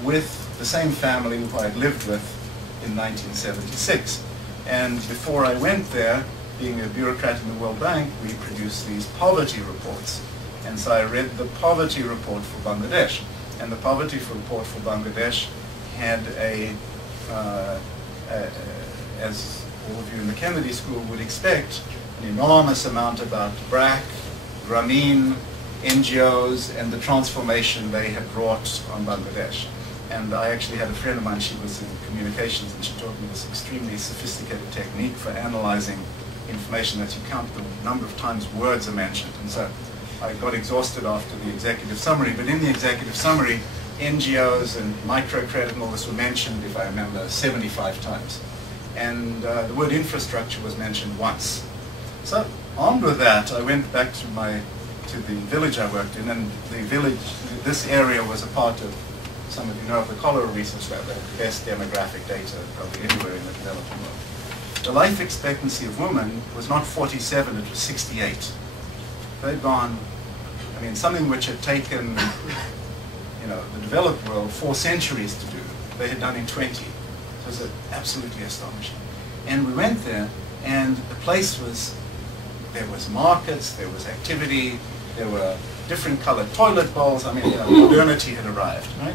with the same family who I had lived with in 1976. And before I went there, being a bureaucrat in the World Bank, we produced these poverty reports. And so I read the poverty report for Bangladesh. And the poverty report for Bangladesh had as all of you in the Kennedy School would expect, an enormous amount about BRAC, Grameen, NGOs, and the transformation they had wrought on Bangladesh. And I actually had a friend of mine, she was in communications, and she taught me this extremely sophisticated technique for analyzing information, that you count the number of times words are mentioned. And so I got exhausted after the executive summary, but in the executive summary, NGOs and microcredit and all this were mentioned, if I remember, 75 times. And the word infrastructure was mentioned once. So armed with that, I went back to the village I worked in, and the village, this area was a part of, some of you know of the Cholera Research Lab, the best demographic data probably anywhere in the developing world. The life expectancy of women was not 47, it was 68. They'd gone, something which had taken, the developed world 4 centuries to do, they had done in 20. It was absolutely astonishing. And we went there, and the place was, there was markets, there was activity, there were different colored toilet bowls. Modernity had arrived, right?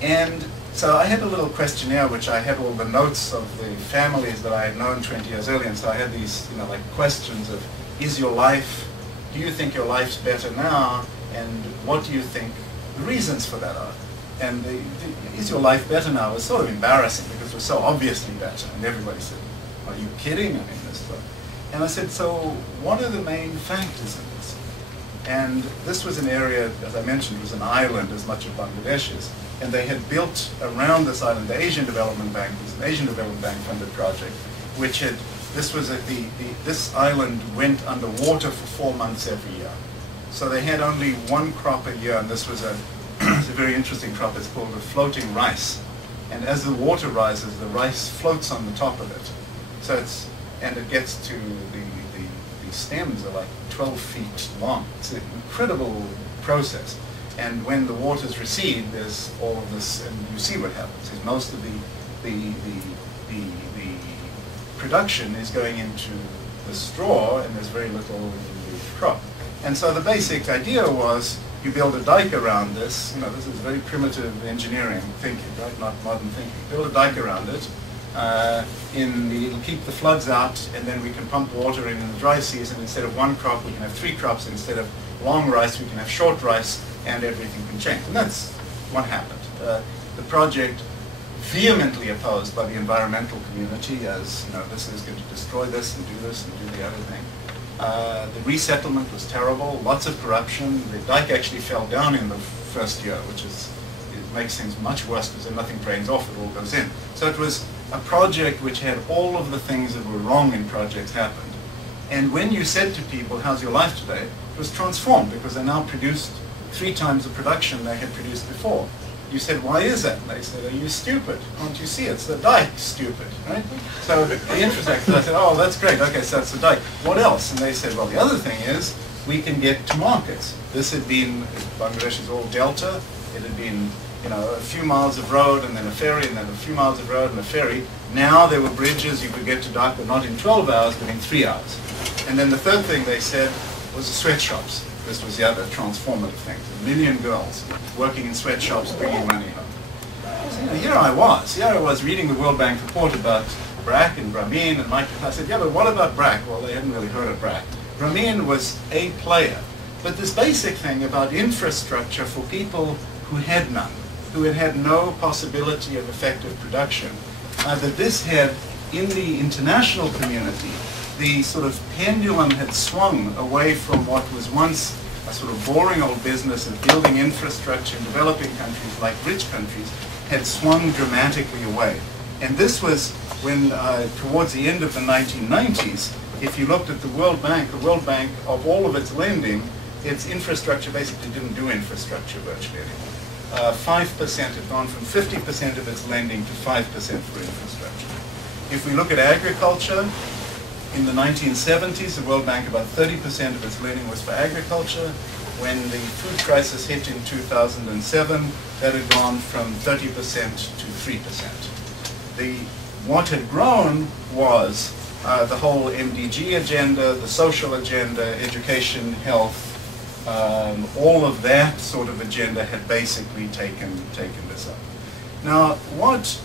And so I had a little questionnaire, which I had all the notes of the families that I had known 20 years earlier, and so I had these, like questions of, is your life, do you think your life's better now, and what do you think the reasons for that are? And is your life better now was sort of embarrassing because it was so obviously better. And everybody said, are you kidding? This stuff. And I said, so what are the main factors in this? And this was an area, as I mentioned, was an island as much as Bangladesh is. And they had built around this island, the Asian Development Bank, was an Asian Development Bank funded project, which had, this island went underwater for 4 months every year. So they had only one crop a year, and this was it's a very interesting crop. It's called the floating rice. And as the water rises, the rice floats on the top of it. So it gets to the stems are like 12 feet long. It's an incredible process. And when the waters recede, there's all of this, and you see what happens. Is most of the production is going into the straw, and there's very little in the crop. And so the basic idea was, you build a dike around this. This is very primitive engineering thinking, right? Not modern thinking. Build a dike around it. It'll keep the floods out, and then we can pump water in the dry season. Instead of 1 crop, we can have 3 crops. Instead of long rice, we can have short rice, and everything can change. And that's what happened. The project, vehemently opposed by the environmental community as, this is going to destroy this and do this and do the other thing. The resettlement was terrible, lots of corruption. The dike actually fell down in the first year, it makes things much worse because then nothing drains off, it all goes in. So it was a project which had all of the things that were wrong in projects happened. And when you said to people, how's your life today? It was transformed because they now produced 3 times the production they had produced before. You said, why is that? And they said, are you stupid? Can't you see? It's the dike, stupid, right? So the interesting, I said, oh, that's great. Okay, so that's the dike. What else? And they said, well, the other thing is we can get to markets. This had been, Bangladesh is all delta. It had been, a few miles of road and then a ferry and then a few miles of road and a ferry. Now there were bridges you could get to Dhaka not in 12 hours, but in 3 hours. And then the third thing they said was the sweatshops. This was the other transformative thing. 1 million girls working in sweatshops, bringing money home. So, here I was reading the World Bank report about BRAC and Grameen and micro. I said, yeah, but what about BRAC? Well, they hadn't really heard of BRAC. bromine was a player. But this basic thing about infrastructure for people who had none, who had had no possibility of effective production, that this had, in the international community, the sort of pendulum had swung away from what was once a sort of boring old business of building infrastructure in developing countries like rich countries, had swung dramatically away. And this was when, towards the end of the 1990s, if you looked at the World Bank of all of its lending, its infrastructure basically didn't do infrastructure virtually anymore. 5% had gone from 50% of its lending to 5% for infrastructure. If we look at agriculture, in the 1970s, the World Bank, about 30% of its lending was for agriculture. When the food crisis hit in 2007, that had gone from 30% to 3%. What had grown was the whole MDG agenda, the social agenda, education, health, all of that sort of agenda had basically taken this up. Now, what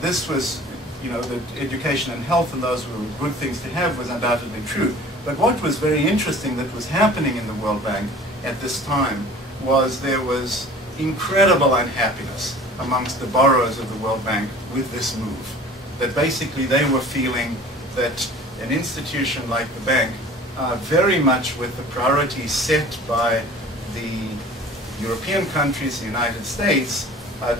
this was, you know, that education and health and those were good things to have was undoubtedly true. But what was very interesting that was happening in the World Bank at this time was there was incredible unhappiness amongst the borrowers of the World Bank with this move. That basically they were feeling that an institution like the bank, very much with the priorities set by the European countries, the United States,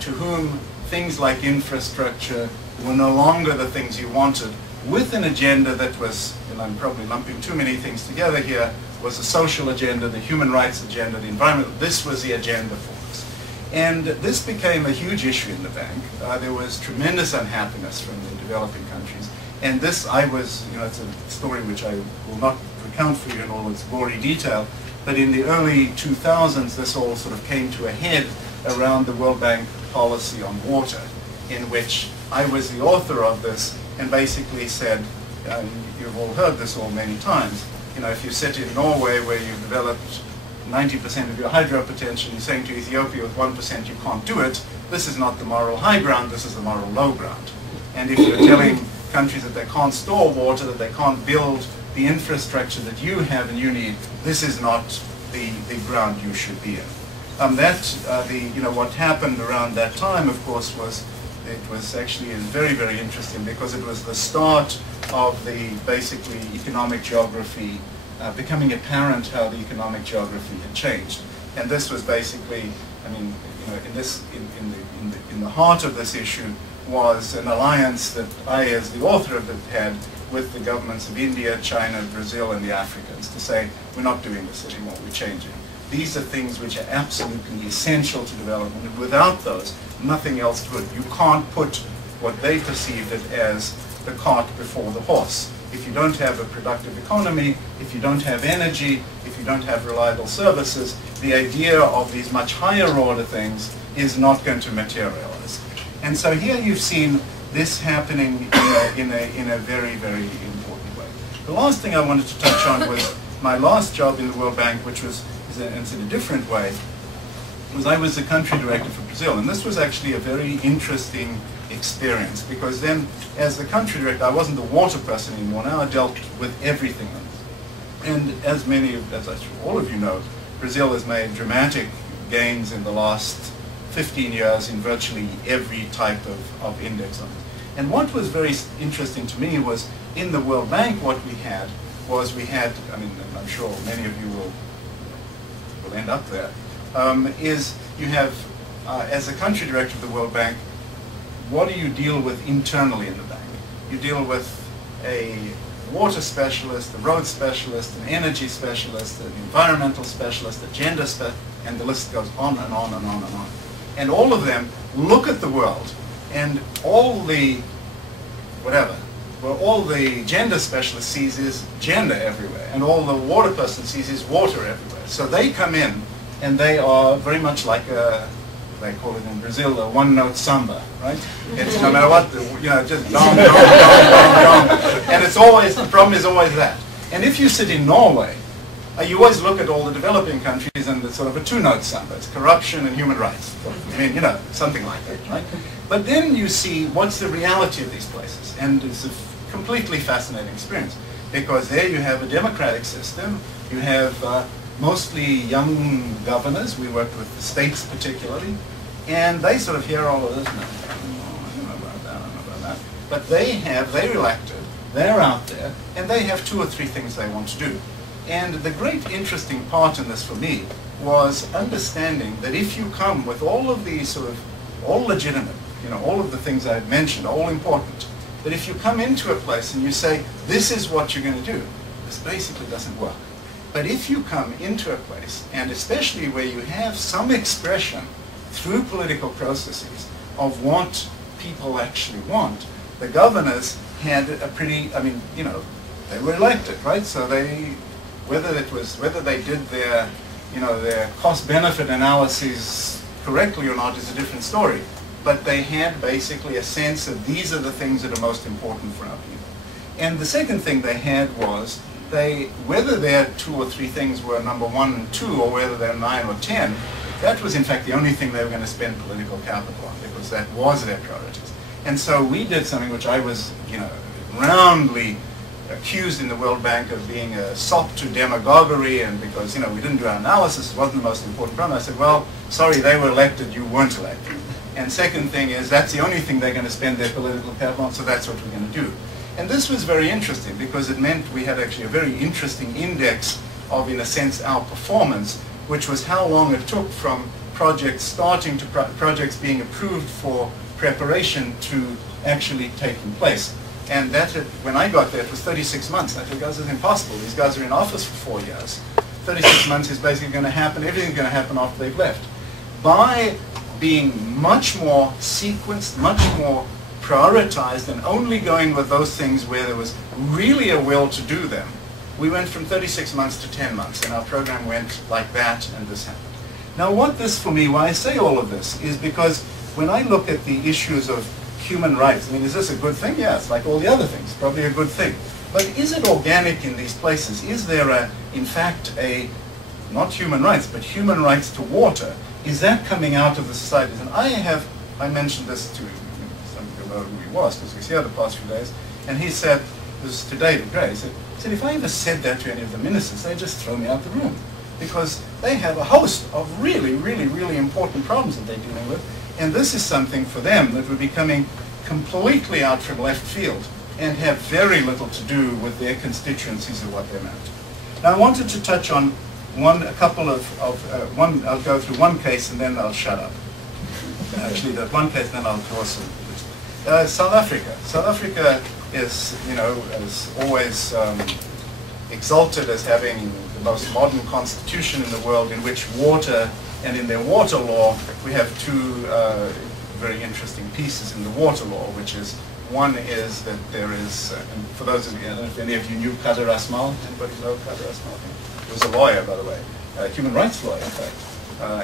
to whom things like infrastructure were no longer the things you wanted, with an agenda that was, and I'm probably lumping too many things together here, was the social agenda, the human rights agenda, the environment. This was the agenda for us. And this became a huge issue in the bank. There was tremendous unhappiness from the developing countries. And this, you know, it's a story which I will not recount for you in all its gory detail, but in the early 2000s, this all sort of came to a head around the World Bank policy on water, in which I was the author of this and basically said, you've all heard this all many times, you know, if you sit in Norway where you've developed 90% of your hydro potential, you're saying to Ethiopia with 1% you can't do it, this is not the moral high ground, this is the moral low ground. And if you're telling countries that they can't store water, that they can't build the infrastructure that you have and you need, this is not the ground you should be in. You know, what happened around that time, of course, was it was actually very, very interesting because it was the start of the basically economic geography becoming apparent how the economic geography had changed. And this was basically, I mean, you know, in the heart of this issue was an alliance that I, as the author of it, had with the governments of India, China, Brazil, and the Africans to say, we're not doing this anymore, we're changing. These are things which are absolutely essential to development, and without those, nothing else would. You can't put what they perceived it as the cart before the horse. If you don't have a productive economy, if you don't have energy, if you don't have reliable services, the idea of these much higher order things is not going to materialize. And so here you've seen this happening in a very, very important way. The last thing I wanted to touch on was my last job in the World Bank, which was in a different way, was I was the country director for Brazil. And this was actually a very interesting experience because then as the country director, I wasn't the water person anymore. Now I dealt with everything. And as all of you know, Brazil has made dramatic gains in the last 15 years in virtually every type of index on it. And what was very interesting to me was in the World Bank what we had, I mean, I'm sure many of you will end up there, is you have, as a country director of the World Bank, what do you deal with internally in the bank? You deal with a water specialist, a road specialist, an energy specialist, an environmental specialist, a gender specialist, and the list goes on and on and on and on. And all of them look at the world, and all the, all the gender specialist sees is gender everywhere, and all the water person sees is water everywhere. So they come in, and they are very much like they call it in Brazil, a one-note samba, right? It's no matter what, just dong, dong, dong, dong, dong. And it's always, the problem is always that. And if you sit in Norway, you always look at all the developing countries and it's sort of a two-note samba. It's corruption and human rights. I mean, something like that, right? But then you see what's the reality of these places. And it's a completely fascinating experience. because there you have a democratic system. You have mostly young governors. We worked with the states particularly, and they sort of hear all of this. I don't know about that, I don't know about that. But they're elected, they're out there, and they have 2 or 3 things they want to do. And the great interesting part in this for me was understanding that if you come with all of these sort of, all legitimate, all of the things I had mentioned, all important, that if you come into a place and you say, this is what you're going to do, this basically doesn't work. But if you come into a place, and especially where you have some expression through political processes of what people actually want, the governors had a pretty, they were elected, right? So whether they did their cost-benefit analyses correctly or not is a different story. But they had basically a sense of these are the things that are most important for our people. And the second thing they had was whether their 2 or 3 things were number 1 and 2, or whether they're 9 or 10, that was in fact the only thing they were going to spend political capital on, because that was their priorities. And so we did something which I was, roundly accused in the World Bank of being a sop to demagoguery, and because, we didn't do our analysis, it wasn't the most important problem. I said, well, sorry, they were elected, you weren't elected. And second thing is, that's the only thing they're going to spend their political capital on, so that's what we're going to do. And this was very interesting, because it meant we had actually a very interesting index of, in a sense, our performance, which was how long it took from projects starting to projects being approved for preparation to actually taking place. And that when I got there, it was 36 months. I said, guys, it's impossible. These guys are in office for 4 years. 36 months is basically going to happen. Everything's going to happen after they've left. By being much more sequenced, much more prioritized, and only going with those things where there was really a will to do them, we went from 36 months to 10 months, and our program went like that, and this happened. Now what this, for me, why I say all of this, is because when I look at the issues of human rights, is this a good thing? Yeah, it's like all the other things, probably a good thing. But is it organic in these places? Is there in fact, not human rights, but human rights to water? Is that coming out of the societies? And I mentioned this to some people know who he was, because he was here the past few days, and he said, this is to David Gray, he said, if I ever said that to any of the ministers, they'd just throw me out the room, because they have a host of really, really, really important problems that they're dealing with, and this is something for them that would be coming completely out from left field and have very little to do with their constituencies or what they're meant. Now I wanted to touch on I'll go through one case and then I'll shut up. Actually, that one case, then I'll draw some. South Africa. South Africa is, as always exalted as having the most modern constitution in the world, in which water, and in their water law, we have 2 very interesting pieces in the water law, which is, one is that there is, and for those of you, I don't know if any of you knew Kader Asmal. Anybody know Kader Asmal? He was a lawyer, by the way, a human rights lawyer, in fact,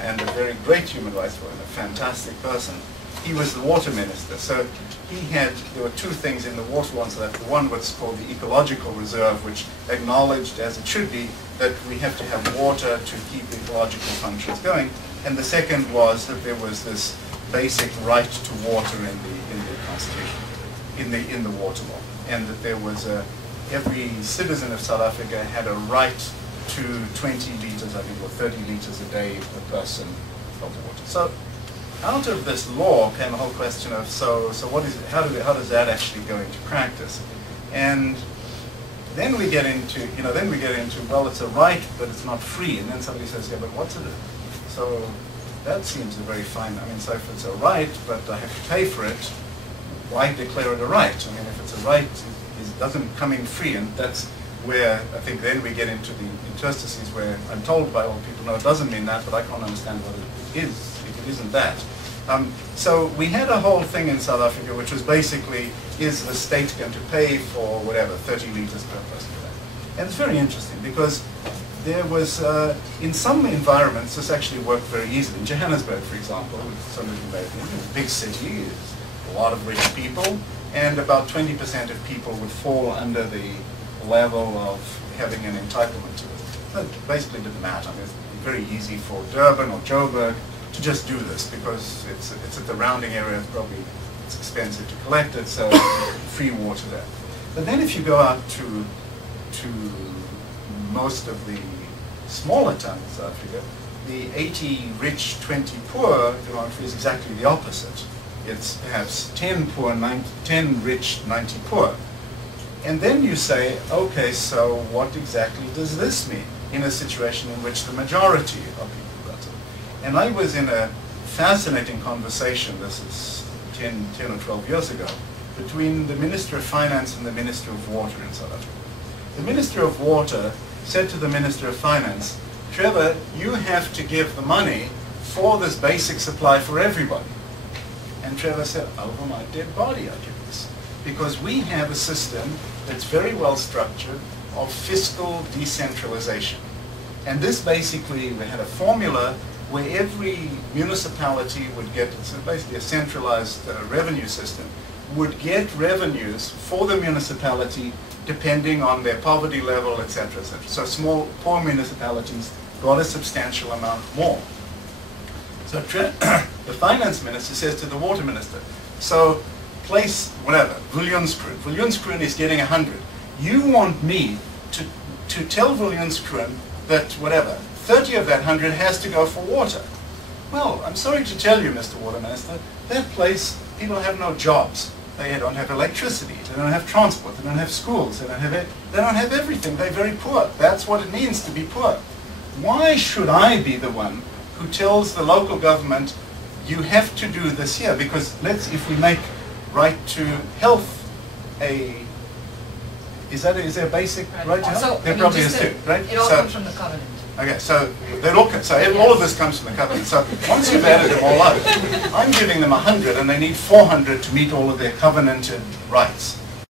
and a very great human rights lawyer, and a fantastic person. He was the water minister, so there were 2 things in the water law, so that one was called the ecological reserve, which acknowledged, as it should be, that we have to have water to keep ecological functions going, and the second was that there was this basic right to water in the Constitution, in the water law, and that there was every citizen of South Africa had a right to 20 liters, I think, or 30 liters a day per person of water. So out of this law came a whole question of, so what is it, how does that actually go into practice? And then we get into, well, it's a right, but it's not free. And then somebody says, yeah, but what's it? So that seems a very fine, so if it's a right, but I have to pay for it, why declare it a right? If it's a right, it doesn't come in free, and that's where I think then we get into the interstices where I'm told by all people, no, it doesn't mean that, but I can't understand what it is if it isn't that. So we had a whole thing in South Africa which was basically, is the state going to pay for whatever, 30 liters per person per day? And it's very interesting because there was, in some environments, this actually worked very easily. In Johannesburg, for example, some of you may have been, a big city, a lot of rich people, and about 20% of people would fall under the level of having an entitlement to it. So it basically didn't matter. It's very easy for Durban or Joburg to just do this because it's at the rounding area, it's expensive to collect it, so free water there. But then if you go out to to most of the smaller towns in South Africa, the 80 rich, 20 poor demography is exactly the opposite. It's perhaps 10 poor, 10 rich, 90 poor. And then you say, okay, so what exactly does this mean in a situation in which the majority of people got it? And I was in a fascinating conversation, this is 10 or 12 years ago, between the Minister of Finance and the Minister of Water in South Africa. The Minister of Water said to the Minister of Finance, Trevor, you have to give the money for this basic supply for everybody. And Trevor said, over my dead body I do this. Because we have a system that's very well structured of fiscal decentralization. And this basically, we had a formula where every municipality would get, so basically a centralized revenue system, would get revenues for the municipality depending on their poverty level, etc., etc. So small, poor municipalities got a substantial amount more. So the finance minister says to the water minister, so place, whatever, Viljoenskroon. Viljoenskroon is getting 100. You want me to tell Viljoenskroon that, whatever, 30 of that 100 has to go for water. Well, I'm sorry to tell you, Mr. Water Minister, that place, people have no jobs. They don't have electricity, they don't have transport, they don't have schools, they don't have everything. They're very poor. That's what it means to be poor. Why should I be the one who tells the local government, you have to do this here? Because if we make right to health is there a basic right to health? So, There probably is too, right? It all comes from the covenant. Okay, so all of this comes from the covenant. So once you've added them all up, I'm giving them 100 and they need 400 to meet all of their covenanted rights.